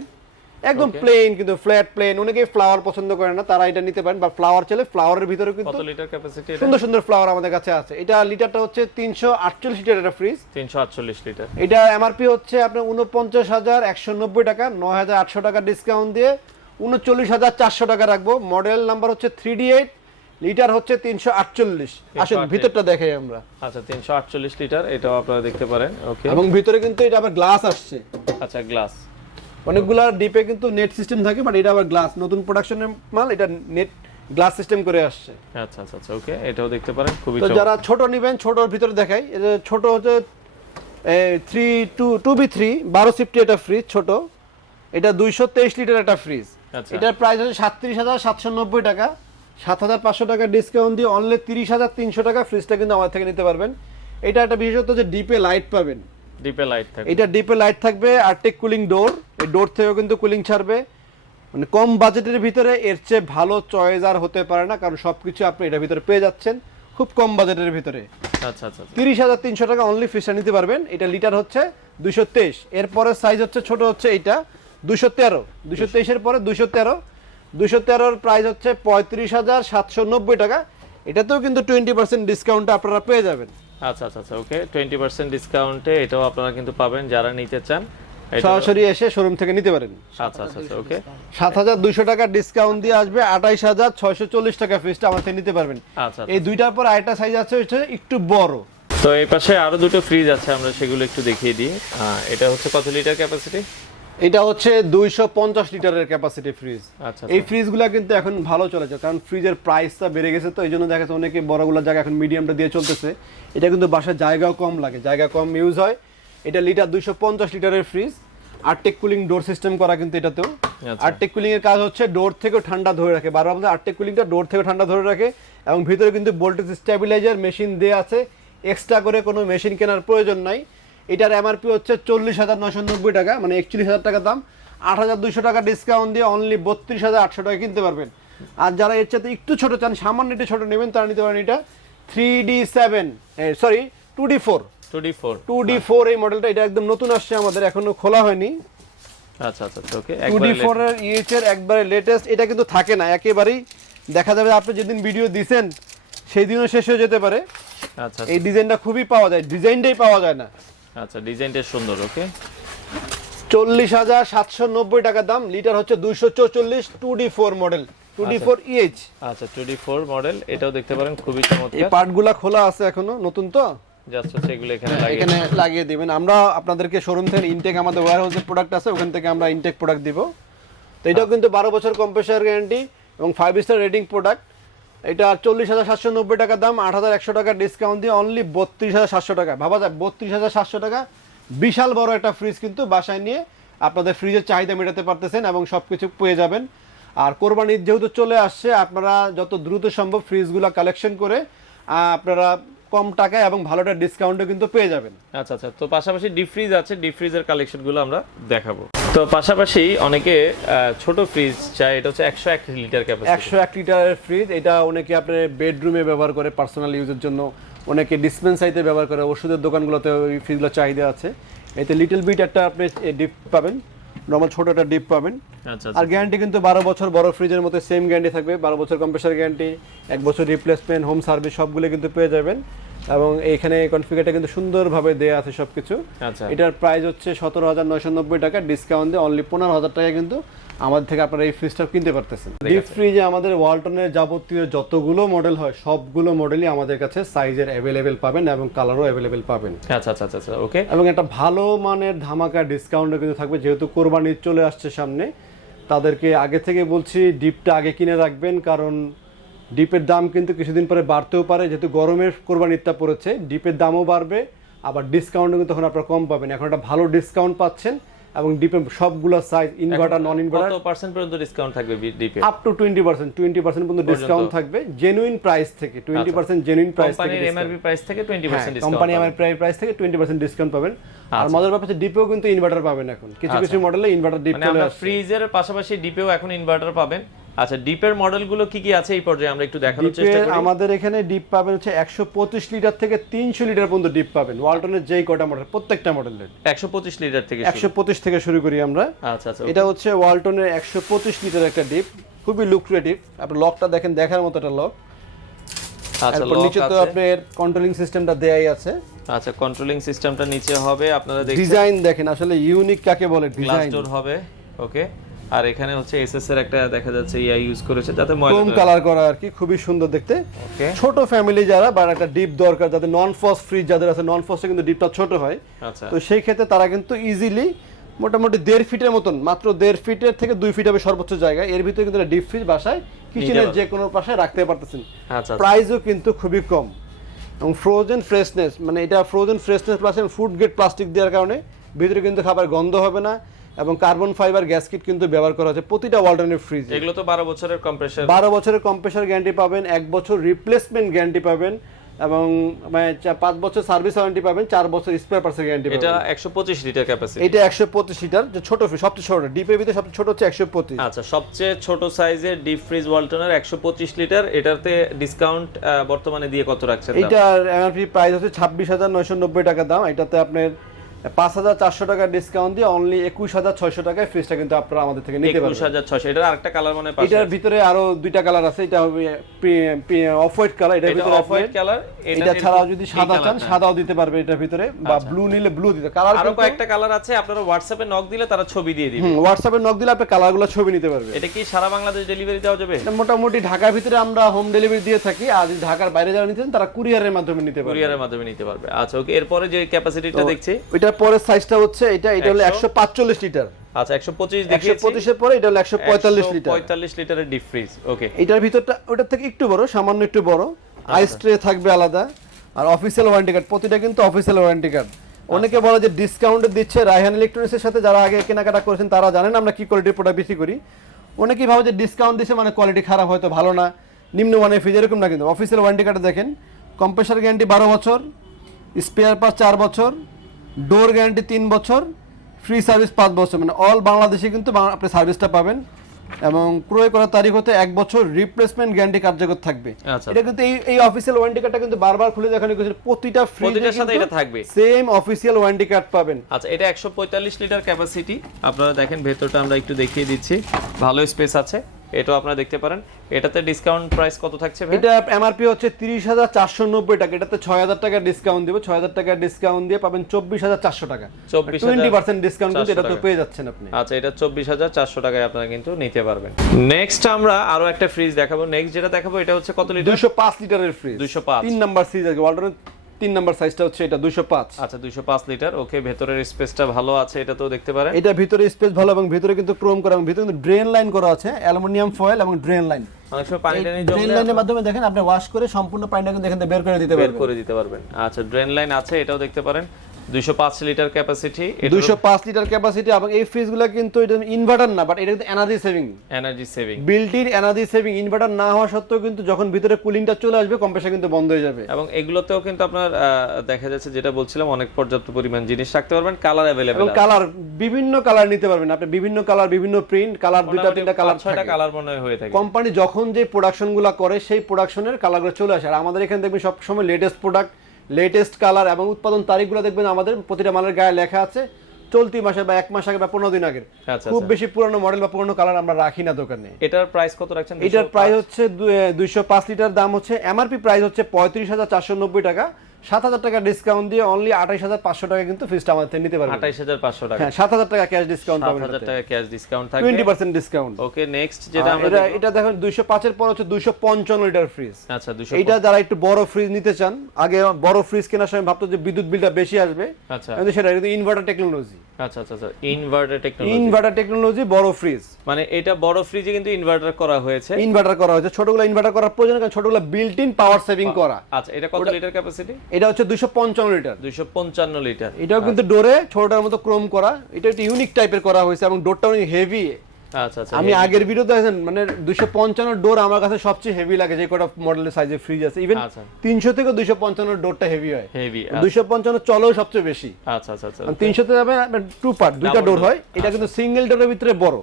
একদম প্লেন, কিন্তু ফ্ল্যাট প্লেন। অনেকে ফ্লাওয়ার পছন্দ করে না, তারা এটা নিতে পারেন। বা ফ্লাওয়ার চাইলে ফ্লাওয়ারের ভিতরে কিন্তু কত লিটার ক্যাপাসিটি? সুন্দর সুন্দর ফ্লাওয়ার আমাদের কাছে আছে। এটা লিটারটা হচ্ছে 348 লিটার একটা ফ্রিজ, 348 লিটার। এটা এমআরপি হচ্ছে আপনার 49,190 টাকা, 9,800 টাকা ডিসকাউন্ট দিয়ে 39,400 টাকা রাখবো। মডেল নাম্বার হচ্ছে 3D8, লিটার হচ্ছে 348। আসলে ভিতরটা দেখাই আমরা। আচ্ছা 348 লিটার, এটাও আপনারা দেখতে পারেন। ওকে, এবং ভিতরে কিন্তু এটা আবার গ্লাস আসছে। আচ্ছা গ্লাস, অনেকগুলা ডিপে কিন্তু নেট সিস্টেম থাকে, বাট এটা আবার গ্লাস, নতুন প্রোডাকশনের মাল, এটা নেট গ্লাস সিস্টেম করে আসছে। আচ্ছা আচ্ছা আচ্ছা ওকে, এটাও দেখতে পারেন খুবই। তো যারা ছোট নেবেন, ছোটর ভিতরে দেখাই। এটা ছোট হচ্ছে 2B3 12 সিফটি একটা ফ্রিজ ছোট। এটা 223 লিটার একটা ফ্রিজ। এটার প্রাইস হচ্ছে 37,790 টাকা, 7,500 টাকা ডিসকাউন্ট দিয়ে অনলি 30,300 টাকা ফ্রিজটা কিন্তু আমার থেকে নিতে পারবেন। এটা একটা বিশেষত্ব যে ডিপে লাইট পাবেন, ডিপে লাইট থাকবে। এটা ডিপে লাইট থাকবে, আর্টেক কুলিং ডোর, এই ডোর থেকেও কিন্তু কুলিং ছাড়বে। মানে কম বাজেটের ভিতরে এর চেয়ে ভালো চয়েস আর হতে পারে না, কারণ সবকিছু আপনি এটার ভিতরে পেয়ে যাচ্ছেন খুব কম বাজেটের ভিতরে। আচ্ছা আচ্ছা 30,300 টাকা অনলি ফ্রিজটা নিতে পারবেন। এটা লিটার হচ্ছে 223। এরপরে সাইজ হচ্ছে ছোট হচ্ছে এইটা 213, 223 এর পরে 213 প্রাইস হচ্ছে 35,790 টাকা। এটাতেও কিন্তু 20% ডিসকাউন্ট আপনারা পেয়ে যাবেন। আচ্ছা আচ্ছা আচ্ছা ওকে, 20% ডিসকাউন্টে এটাও আপনারা কিন্তু পাবেন যারা নিতে চান। সরাসরি এসে শোরুম থেকে নিতে পারেন। আচ্ছা আচ্ছা আচ্ছা ওকে, 7,200 টাকা ডিসকাউন্ট দিয়ে আসবে 28,640 টাকা ফ্রিজটা আমার থেকে নিতে পারবেন। আচ্ছা, এই দুইটার পর আরেকটা সাইজ আছে, হচ্ছে একটু বড়। তো এই পাশে আরো দুটো ফ্রিজ আছে, আমরা সেগুলো একটু দেখিয়ে দিই। এটা হচ্ছে কত লিটার ক্যাপাসিটি? এটা হচ্ছে 250 লিটারের ক্যাপাসিটি ফ্রিজ। আচ্ছা, এই ফ্রিজগুলো কিন্তু এখন ভালো চলেছে, কারণ ফ্রিজের প্রাইসটা বেড়ে গেছে, তো এই জন্য দেখা যাচ্ছে অনেকে বড়গুলো জায়গা এখন মিডিয়ামটা দিয়ে চলতেছে। এটা কিন্তু বাসার জায়গাও কম লাগে, জায়গা কম ইউজ হয়। এটা লিটার 250 লিটারের ফ্রিজ, আর্টেক কুলিং ডোর সিস্টেম করা কিন্তু এটাতেও। আর্টেক কুলিং এর কাজ হচ্ছে ডোর থেকেও ঠান্ডা ধরে রাখে, বারবার আমাদের আর্টেক কুলিংটা ডোর থেকে ঠান্ডা ধরে রাখে। এবং ভিতরে কিন্তু ভোল্টেজ স্টেবিলাইজার মেশিন দেওয়া আছে, এক্সট্রা করে কোনো মেশিন কেনার প্রয়োজন নাই। এটার এমআরপি হচ্ছে 40,990 টাকা, মানে 41,000 টাকা দাম। 8,200 টাকা ডিসকাউন্ট দিয়ে অনলি 32,800 টাকা কিনতে পারবেন। আর যারা এর চাইতে একটু ছোট চান, সামান্য একটু ছোট নেবেন, তারা নিতে পারেন এটা 2D4 এই মডেলটা। এটা একদম নতুন আসছে, আমাদের এখনো খোলা হয়নি। আচ্ছা আচ্ছা ওকে, 2D4 এর ইএইচ এর একবারে লেটেস্ট। এটা কিন্তু থাকে না একেবারেই, দেখা যাবে আপনি যেদিন ভিডিও দিবেন সেই দিনও শেষ হয়ে যেতে পারে। আচ্ছা, এই ডিজাইনটা খুবই পাওয়া যায়, ডিজাইনটাই পাওয়া যায় না। আচ্ছা ডিজাইনটা সুন্দর। ওকে, 40,790 টাকা দাম, লিটার হচ্ছে 244, 2D4 মডেল, 2D4 ইএইচ। আচ্ছা 2D4 মডেল, এটাও দেখতে পারেন খুবই চমৎকার। এই পার্টগুলো খোলা আছে এখনো, নতুন তো, জাস্ট হচ্ছে এগুলো এখানে লাগিয়ে দিবেন। আমরা আপনাদেরকে শোরুম থেকে ইনটেক, আমাদের ওয়্যারহাউসের প্রোডাক্ট আছে, ওখান থেকে আমরা ইনটেক প্রোডাক্ট দিব। তো এটাও কিন্তু 12 বছর কম্প্রেসার গ্যারান্টি এবং 5 স্টার রেটিং প্রোডাক্ট। এটা 40,790 টাকা দাম, 8,100 টাকা ডিসকাউন্ট দিয়ে অনলি 32,700 টাকা। ভাবা যায় 32,700 টাকা, বিশাল বড় একটা ফ্রিজ কিন্তু বাসায় নিয়ে আপনাদের ফ্রিজের চাহিদা মেটাতে পারতেছেন এবং সবকিছু পেয়ে যাবেন। আর কোরবানি ঈদ যেহেতু চলে আসছে, আপনারা যত দ্রুত সম্ভব ফ্রিজগুলো কালেকশন করে আপনারা কম টাকায় এবং ভালো একটা ডিসকাউন্টও কিন্তু পেয়ে যাবেন। আচ্ছা আচ্ছা, তো পাশাপাশি ডিপ ফ্রিজ আছে, ডিপ ফ্রিজের কালেকশনগুলো আমরা দেখাবো। তো পাশাপাশি অনেকে ছোট ফ্রিজ চায়, এটা হচ্ছে 101 লিটার ক্যাপাসিটি। 101 লিটারের ফ্রিজ, এটা অনেকে আপনার বেডরুমে ব্যবহার করে পার্সোনাল ইউজের জন্য, অনেকে ডিসপেন্সারিতে ব্যবহার করে, ওষুধের দোকানগুলোতে ওই ফ্রিজগুলোর চাহিদা আছে। এতে লিটল বিট একটা আপনি ডিপ পাবেন, নরমাল ছোট একটা ডিপ পাবেন। আর গ্যারান্টি কিন্তু 12 বছর, বড় ফ্রিজের মতো সেম গ্যারান্টি থাকবে। 12 বছর কম্প্রেসার গ্যারান্টি, 1 বছর রিপ্লেসমেন্ট, হোম সার্ভিস সবগুলো কিন্তু পেয়ে যাবেন। এবং এইখানে কনফিগারটা কিন্তু সুন্দরভাবে দেয়া আছে সবকিছু। এটার প্রাইস হচ্ছে 17,990 টাকা, ডিসকাউন্ট দিয়ে অনলি 15,000 টাকা কিন্তু আমাদের থেকে আপনারা এই ফ্রিজটা কিনতে পারতেছেন। ডিপ ফ্রিজে আমাদের ওয়ালটনের যাবতীয় যতগুলো মডেল হয় সবগুলো মডেলই আমাদের কাছে সাইজের অ্যাভেলেবেল পাবেন এবং কালারও অ্যাভেলেবেল পাবেন। আচ্ছা আচ্ছা আচ্ছা ওকে, এবং একটা ভালো মানের ধামাকা ডিসকাউন্টও কিন্তু থাকবে, যেহেতু কোরবানি চলে আসছে সামনে। তাদেরকে আগে থেকে বলছি ডিপটা আগে কিনে রাখবেন, কারণ ডিপের দাম কিন্তু কিছুদিন পরে বাড়তেও পারে, যেহেতু গরমের কোরবানিটা পড়েছে, ডিপের দামও বাড়বে, আবার ডিসকাউন্টও কিন্তু তখন আপনারা কম পাবেন। এখন একটা ভালো ডিসকাউন্ট পাচ্ছেন এবং ডিপে সবগুলো সাইজ, ইনভার্টার, নন ইনভার্টার, কত পার্সেন্ট পর্যন্ত ডিসকাউন্ট থাকবে ডিপে? আপ টু 20% পর্যন্ত ডিসকাউন্ট থাকবে, জেনুইন প্রাইস থেকে 20% জেনুইন প্রাইস থেকে, কোম্পানির এমআরপি প্রাইস থেকে 20% ডিসকাউন্ট, কোম্পানি এমআরপি প্রাইস থেকে 20% ডিসকাউন্ট পাবেন। আর মজার ব্যাপার হচ্ছে ডিপেও কিন্তু ইনভার্টার পাবেন এখন, কিছু কিছু মডেলে ইনভার্টার ডিপ চলে আসছে। ফ্রিজের পাশাপাশি ডিপেও এখন ইনভার্টার পাবেন, আচ্ছা, ডিপের মডেলগুলো কি কি আছে এই পর্যায়ে আমরা একটু দেখানোর চেষ্টা করি। আমাদের এখানে ডিপ পাবেন হচ্ছে 125 লিটার থেকে 300 লিটার পর্যন্ত ডিপ পাবেন। ওয়ালটনের যেই কটা মডেল, প্রত্যেকটা মডেলের 125 লিটার থেকে 125 থেকে শুরু করি আমরা। আচ্ছা আচ্ছা, এটা হচ্ছে ওয়ালটনের 125 লিটার একটা ডিপ, খুবই লুক্রেটিভ। আপনি লকটা দেখেন, দেখার মতো একটা লক। আচ্ছা, লক নিচে তো আপনার কন্ট্রোলিং সিস্টেমটা দেয়াই আছে। আচ্ছা, কন্ট্রোলিং সিস্টেমটা নিচে হবে, আপনারা দেখেন ডিজাইন দেখেন, আসলে ইউনিক কাকে বলে, গ্লাস ডিজাইন ডোর হবে। ওকে, আর এখানে হচ্ছে এসএস এর একটা দেখা যাচ্ছে ইয়া ইউজ করেছে, যাতে ক্রোম কালার করা আর কি, খুবই সুন্দর দেখতে। ওকে, ছোট ফ্যামিলি যারা বা একটা ডিপ দরকার, যাদের নন ফ্রস্ট ফ্রিজ যাদের আছে, নন ফ্রস্টে কিন্তু ডিপটা ছোট হয়। আচ্ছা, তো সেই ক্ষেত্রে তারা কিন্তু ইজিলি মোটামুটি 1.5 ফিটের মতন, মাত্র 1.5 ফিটের থেকে 2 ফিট হবে সর্বোচ্চ জায়গা, এর ভিতরে কিন্তু ডিপ ফ্রিজ বাসায় কিচেনের যে কোনো পাশে রাখতে পারতেছেন। আচ্ছা, প্রাইসও কিন্তু খুবই কম এবং ফ্রোজেন ফ্রেশনেস, মানে এটা frozen freshness plus food grade plastic দেওয়ার কারণে ভিতরে কিন্তু খাবার গন্ধ হবে না এবং কার্বন ফাইবার গ্যাসকিট কিন্তু ব্যবহার করা হচ্ছে প্রতিটা ওয়ালটনের ফ্রিজে। এগুলো তো 12 বছরের কম্প্রেসার, 12 বছরের কম্প্রেসার গ্যারান্টি পাবেন, 1 বছর রিপ্লেসমেন্ট গ্যারান্টি পাবেন এবং 5 বছর সার্ভিস ওয়ারেন্টি পাবেন, 4 বছর স্পেয়ার পার্টসের গ্যারান্টি পাবেন। এটা 125 লিটার ক্যাপাসিটি, এটা 125 লিটার, যে ছোট ফ্রিজ, সবচেয়ে ছোট ডিপের ভিতরে সবচেয়ে ছোট হচ্ছে 125। আচ্ছা, সবচেয়ে ছোট সাইজের ডিপ ফ্রিজ ওয়ালটনের 125 লিটার, এটাতে ডিসকাউন্ট বর্তমানে দিয়ে কত রাখছেন? এটার এমআরপি প্রাইস হচ্ছে 26,990 টাকা দাম। এটাতে আপনার 5,400 টাকা ডিসকাউন্ট দিয়ে অনলি 21,600 টাকায় ফ্রিজটা কিন্তু আপনারা আমাদের থেকে নিতে পারবেন। 21,600। এটার আরেকটা কালার মনে পাচ্ছেন? এটার ভিতরে আরো দুইটা কালার আছে, এটা হবে অফ হোয়াইট কালার, এটার ভিতরে অফ হোয়াইট কালার। এটা ছাড়াও যদি সাদা চান সাদাও দিতে পারবে এটার ভিতরে, বা ব্লু নিলে ব্লু দিতে। কালার আরো কয়েকটা কালার আছে, আপনারা হোয়াটসঅ্যাপে নক দিলে তারা ছবি দিয়ে দিবে। হোয়াটসঅ্যাপে নক দিলে আপনি কালারগুলো ছবি নিতে পারবে। এটা কি সারা বাংলাদেশ ডেলিভারি দেওয়া যাবে? মোটামুটি ঢাকার ভিতরে আমরা হোম ডেলিভারি দিয়ে থাকি, আর যদি ঢাকার বাইরে যারা নিতে চান তারা কুরিয়ারের মাধ্যমে নিতে পারবে। কুরিয়ারের মাধ্যমে নিতে পারবে। আচ্ছা, ওকে, এরপরে যে ক্যাপাসিটিটা দেখছি, এটার পরের সাইজটা হচ্ছে এটা হলো 145 লিটার। আচ্ছা, 125 দেখিয়েছি, 125 এর পরে এটা হলো 145 লিটার। 145 লিটারের ডিপ ফ্রিজ। ওকে, এটার ভিতরটা ওটার থেকে একটু বড়, সামান্য একটু বড়। আইস ট্রে থাকবে আলাদা, আর অফিসিয়াল ওয়ারেন্টি কার্ড, প্রতিটা কিন্তু অফিসিয়াল ওয়ারেন্টি কার্ড। অনেকে বলে যে ডিসকাউন্টে দিচ্ছে, রায়হান ইলেকট্রনিক্সের সাথে যারা আগে কেনাকাটা করেছেন তারা জানেন আমরা কি কোয়ালিটির প্রোডাক্ট বিক্রি করি। অনেকেই ভাবে যে ডিসকাউন্ট দিচ্ছে মানে কোয়ালিটি খারাপ, হয়তো ভালো না, নিম্নমানের ফ্রিজ, এরকম না। কিন্তু অফিসিয়াল ওয়ারেন্টি কার্ডে দেখেন, কম্প্রেসার গ্যারান্টি 12 বছর, স্পেয়ার পার্টস 4 বছর, ডোর গ্যারান্টি 3 বছর, ফ্রি সার্ভিস 5 বছর, মানে অল বাংলাদেশে কিন্তু আপনি সার্ভিসটা পাবেন। এবং ক্রয় করার তারিখ হতে 1 বছর রিপ্লেসমেন্ট গ্যারান্টি কার্যকর থাকবে। এটা কিন্তু এই অফিসিয়াল ওয়ারেন্টি কার্ডটা কিন্তু বারবার খুলে দেখানো হয়েছে, প্রতিটা ফ্রিজের সাথে এটা থাকবে, সেম অফিসিয়াল ওয়ারেন্টি কার্ড পাবেন। আচ্ছা, এটা 145 লিটার ক্যাপাসিটি। আপনারা দেখেন ভেতরটা আমরা একটু দেখিয়ে দিচ্ছি, ভালো স্পেস আছে, এটাও আপনারা দেখতে পারেন। এটাতে ডিসকাউন্ট প্রাইস কত থাকছে ভাই? এটা এমআরপি হচ্ছে 30,490 টাকা, এটাতে 6,000 টাকা ডিসকাউন্ট দেব। 6,000 টাকা ডিসকাউন্ট দিয়ে পাবেন 24,400 টাকা। 20% ডিসকাউন্ট কিন্তু এটা তো পেয়ে যাচ্ছেন আপনি। আচ্ছা, এটা 24,400 টাকায় আপনারা কিন্তু নিতে পারবেন। নেক্সট আমরা আরো একটা ফ্রিজ দেখাবো। নেক্সট যেটা দেখাবো এটা হচ্ছে কত লিটার? 205 লিটারের ফ্রিজ। 205, 3 নাম্বার ফ্রিজ আছে ওয়ালটনের, 3 নাম্বার সাইজটা হচ্ছে এটা 205। আচ্ছা, 205 লিটার। ওকে, ভেতরের স্পেসটা ভালো আছে, এটা তো দেখতে পারেন। এটা ভিতরে স্পেস ভালো এবং ভিতরে কিন্তু ক্রোম করা এবং ভিতরে কিন্তু ড্রেন লাইন করা আছে, অ্যালুমিনিয়াম ফয়েল এবং ড্রেন লাইন। অনেক সময় পানিটা নিয়ে জমলে ড্রেন লাইনের মাধ্যমে দেখেন আপনি ওয়াশ করে সম্পূর্ণ পানিটা কিন্তু এখান থেকে বের করে দিতে পারবেন। আচ্ছা, ড্রেন লাইন আছে, এটাও দেখতে পারেন। 205 লিটার ক্যাপাসিটি, 205 লিটার ক্যাপাসিটি। এবং এই ফ্রিজগুলো কিন্তু এটা ইনভার্টার না, বাট এটা কিন্তু energy saving, built in energy saving. Inverter না হওয়া সত্ত্বেও কিন্তু যখন ভিতরে কুলিংটা চলে আসবে, কম্প্রেসার কিন্তু বন্ধ হয়ে যাবে। এবং এগুলোতেও কিন্তু আপনার দেখা যাচ্ছে, যেটা বলছিলাম, অনেক পর্যাপ্ত পরিমাণ জিনিস রাখতে পারবেন, কালার अवेलेबल এবং কালার বিভিন্ন কালার নিতে পারবেন আপনি, বিভিন্ন কালার, বিভিন্ন প্রিন্ট, কালার 2-3টা কালার, 6টা কালার মনে হয়ে থাকে। কোম্পানি যখন যে প্রোডাকশনগুলো করে সেই প্রোডাকশনের কালারগুলো চলে আসে। আর আমাদের এখানে দেখবেন সব সময় লেটেস্ট প্রোডাক্ট, লেটেস্ট কালার এবং উৎপাদন তারিখগুলো দেখবেন আমাদের প্রতিটা মালের গায়ে লেখা আছে চলতি মাসে বা 1 মাস আগে বা 15 দিন আগে। খুব বেশি পুরনো মডেল বা পুরনো কালার আমরা রাখি না দোকানে। এটার প্রাইস কত রাখছেন? এটার প্রাইস হচ্ছে 205 লিটার, দাম হচ্ছে এমআরপি প্রাইস হচ্ছে 35,490 টাকা। 7,000 টাকা ডিসকাউন্ট দিয়ে অনলি 28,500 টাকা কিন্তু ফ্রিজটা আমাদের থেকে নিতে পারবেন। 28,500 টাকা। হ্যাঁ, 7,000 টাকা ক্যাশ ডিসকাউন্ট পাবেন। 7,000 টাকা ক্যাশ ডিসকাউন্ট থাকবে, 20% ডিসকাউন্ট। ওকে, নেক্সট যেটা আমরা এটা দেখেন 205 এর পর হচ্ছে 255 লিটার ফ্রিজ। আচ্ছা, এটা যারা একটু বড় ফ্রিজ নিতে চান, আগে বড় ফ্রিজ কেনার সময় ভাবতো যে বিদ্যুৎ বিলটা বেশি আসবে। আচ্ছা, কিন্তু সেটা কিন্তু ইনভার্টার টেকনোলজি। আচ্ছা, ইনভার্টার টেকনোলজি বড় ফ্রিজ, মানে এটা বড় ফ্রিজে কিন্তু ইনভার্টার করা হয়েছে। ছোটগুলো ইনভার্টার করার প্রয়োজন, কারণ ছোটগুলো বিল্ট ইন পাওয়ার সেভিং করা। আচ্ছা, এটা কত লিটার ক্যাপাসিটি? এটা হচ্ছে 255 লিটার। 255 লিটার। এটাও কিন্তু ডোরে ছোটটার মতো ক্রোম করা, এটা একটু ইউনিক টাইপের করা হয়েছে এবং ডোরটা অনেক হেভি আচ্ছা আচ্ছা আমি আগের ভিডিওতে দেখেন মানে 255 ডোর আমার কাছে সবচেয়ে হেভি লাগে, যে কটা মডেলের সাইজের ফ্রিজ আছে। ইভেন 300 থেকে 255 ডোরটা হেভি হয়, হেভি 255 চলেও সবচেয়ে বেশি। আচ্ছা আচ্ছা আচ্ছা 300 তে যাবে টু পার্ট, দুইটা ডোর হয়, এটা কিন্তু সিঙ্গেল ডোরের ভিতরে বড়।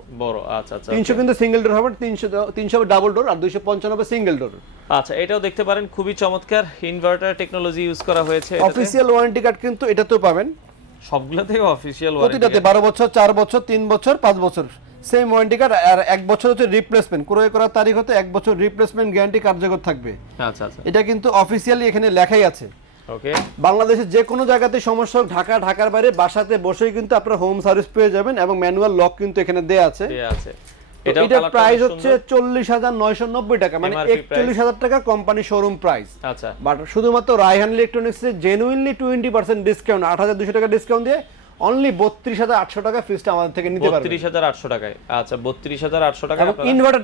আচ্ছা আচ্ছা 300 কিন্তু সিঙ্গেল ডোর হবে, 300 হবে ডাবল ডোর, আর 255 হবে সিঙ্গেল ডোর। আচ্ছা এটাও দেখতে পারেন, খুবই চমৎকার ইনভার্টার টেকনোলজি ইউজ করা হয়েছে। অফিশিয়াল ওয়ারেন্টি কার্ড কিন্তু এটাতেও পাবেন, সবগুলা থেকে অফিশিয়াল ওয়ারেন্টি, প্রতিটাতে 12 বছর, 4 বছর, 3 বছর, 5 বছর সেম ওয়ারেন্টি কার্ড, আর 1 বছর হচ্ছে রিপ্লেসমেন্ট, ক্রয় করার তারিখ হতে 1 বছর রিপ্লেসমেন্ট গ্যারান্টি কার্যকর থাকবে। আচ্ছা আচ্ছা এটা কিন্তু অফিশিয়ালি এখানে লেখাই আছে। ওকে, বাংলাদেশের যে কোনো জায়গাতে সমস্যা হোক, ঢাকার বাইরে বাসাতে বসেই কিন্তু আপনারা হোম সার্ভিস পেয়ে যাবেন, এবং ম্যানুয়াল লক কিন্তু এখানে দেয়া আছে। এটার প্রাইস হচ্ছে 40,990 টাকা, মানে 41,000 টাকা কোম্পানি শোরুম প্রাইস। আচ্ছা, বাট শুধুমাত্র রায়হান ইলেকট্রনিক্স এর জেনুইনলি 20% ডিসকাউন্ট, 8,200 টাকা ডিসকাউন্ট দিয়ে অনলি 32,800 টাকা ফ্রিজটা আমাদের থেকে নিতে পারবেন। 32,800 টাকায়। আচ্ছা 32,800 টাকা আপনারা ইনভার্টার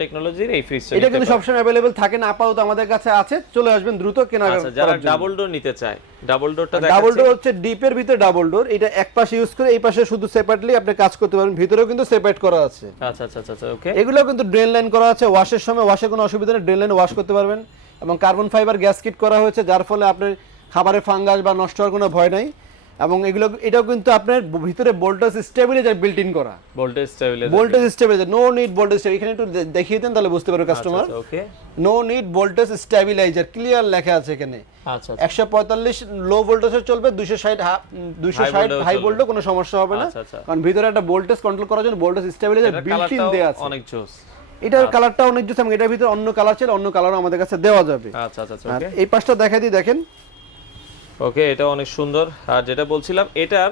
টেকনোলজির এই ফ্রিজটা এটা কিন্তু সবসময় अवेलेबल থাকে না, আপাতত আমাদের কাছে আছে, চলে আসবেন দ্রুত কেনা। আচ্ছা যারা ডাবল ডোর নিতে চায়, ডাবল ডোরটা দেখাচ্ছি। ডাবল ডোর হচ্ছে ডিপের ভিতরে ডাবল ডোর, এটা এক পাশে ইউজ করে এই পাশে শুধু সেপারেটলি আপনি কাজ করতে পারবেন, ভিতরেও কিন্তু সেপারেট করা আছে। আচ্ছা আচ্ছা আচ্ছা ওকে, এগুলো কিন্তু ড্রেন লাইন করা আছে, ওয়াশের সময় ওয়াশে কোনো অসুবিধা নেই, ড্রেন লাইন ওয়াশ করতে পারবেন, এবং কার্বন ফাইবার গ্যাস কিট করা হয়েছে, যার ফলে আপনার খাবারে ফাঙ্গাস বা নষ্ট হওয়ার কোনো ভয় নাই। এবং এটাও কিন্তু আপনার ভিতরে ভোল্টেজ স্টেবিলাইজার বিল্ট ইন করা, voltage stabiliser, no need voltage, এখানে একটু দেখিয়ে দেন তাহলে বুঝতে পারবে customer. Okay, no need voltage stabiliser clear লেখা আছে এখানে। আচ্ছা 145 লো ভোল্টেজে চলবে, 260 হাই ভোল্টে কোনো সমস্যা হবে না, কারণ ভিতরে একটা ভোল্টেজ কন্ট্রোল করার জন্য ভোল্টেজ স্টেবিলাইজার বিল্ট ইন দেয়া আছে। অনেক জোস, এটার কালারটা অনেক জোস, এবং এটার ভিতরে অন্য কালার ছিল, অন্য কালারও আমাদের কাছে দেওয়া যাবে। আচ্ছা আচ্ছা ওকে, এই পাশটা দেখাই দিই, দেখেন। ওকে, এটা অনেক সুন্দর। আর যেটা বলছিলাম, এটার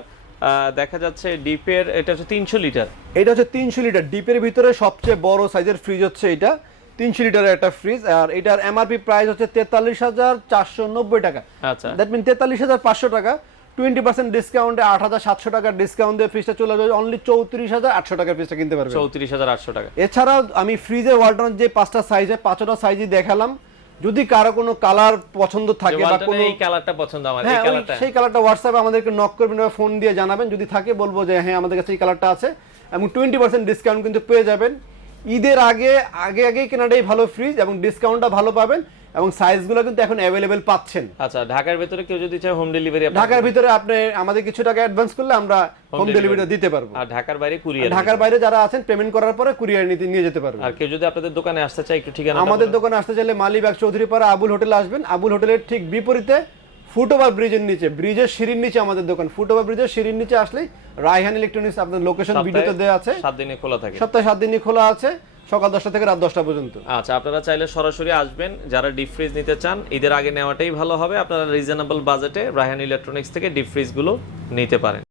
দেখা যাচ্ছে ডিপের, এটা হচ্ছে 300 লিটার, এটা হচ্ছে 300 লিটার ডিপের ভিতরে সবচেয়ে বড় সাইজের ফ্রিজ হচ্ছে এটা, 300 লিটারের একটা ফ্রিজ, আর এটার এমআরপি প্রাইস হচ্ছে 43,490 টাকা। আচ্ছা, দ্যাট মিন 43,500 টাকা, 20% ডিসকাউন্টে 8,700 টাকা ডিসকাউন্ট দিয়ে ফ্রিজটা চলে যাবে অনলি 34,800 টাকা ফ্রিজটা কিনতে পারবেন, 34,800 টাকা। এছাড়াও আমি ফ্রিজে ওয়ালটন যে 5টা সাইজে 5টা সাইজই দেখালাম, যদি কারো কোনো কালার পছন্দ থাকে বা কোনো এই কালারটা পছন্দ, আমার এই কালারটা, সেই কালারটা হোয়াটসঅ্যাপে আমাদেরকে নক করবেন বা ফোন দিয়ে জানাবেন, যদি থাকে বলবো যে হ্যাঁ আমাদের কাছে এই কালারটা আছে, এবং 20% ডিসকাউন্ট কিন্তু পেয়ে যাবেন। ঈদের আগে কেনাটাই ভালো ফ্রিজ, এবং ডিসকাউন্টটা ভালো পাবেন, এবং সাইজগুলো কিন্তু এখন अवेलेबल পাচ্ছেন। আচ্ছা, ঢাকার ভিতরে কেউ যদি চায় হোম ডেলিভারি, ঢাকার ভিতরে আপনি আমাদের কিছু টাকা অ্যাডভান্স করলে আমরা হোম ডেলিভারি দিতে পারবো, আর ঢাকার বাইরে কুরিয়ার, ঢাকার বাইরে যারা আছেন পেমেন্ট করার পরে কুরিয়ার নিয়ে যেতে পারবেন। আর কেউ যদি আপনাদের দোকানে আসতে চায়, একটু ঠিকানা। আমাদের দোকানে আসতে চাইলে মালিবাগ চৌধুরীপাড়া আবুল হোটেলে আসবেন, আবুল হোটেলের ঠিক বিপরীতে ফুটওভার ব্রিজের নিচে, ব্রিজের সিঁড়ির নিচে আমাদের দোকান, ফুটওভার ব্রিজের সিঁড়ির নিচে আসলেই রায়হান ইলেকট্রনিক্স, আপনার লোকেশন ভিডিওতে দেওয়া আছে। 7 দিনে খোলা থাকে, সপ্তাহে 7 দিনই খোলা আছে, সকাল 10টা থেকে রাত 10টা পর্যন্ত। আচ্ছা, আপনারা চাইলে সরাসরি আসবেন, যারা ডিপ ফ্রিজ নিতে চান ঈদের আগে নেওয়াটাই ভালো হবে, আপনারা রিজনেবল বাজেটে রায়হান ইলেকট্রনিক্স থেকে ডিপ ফ্রিজ গুলো নিতে পারেন।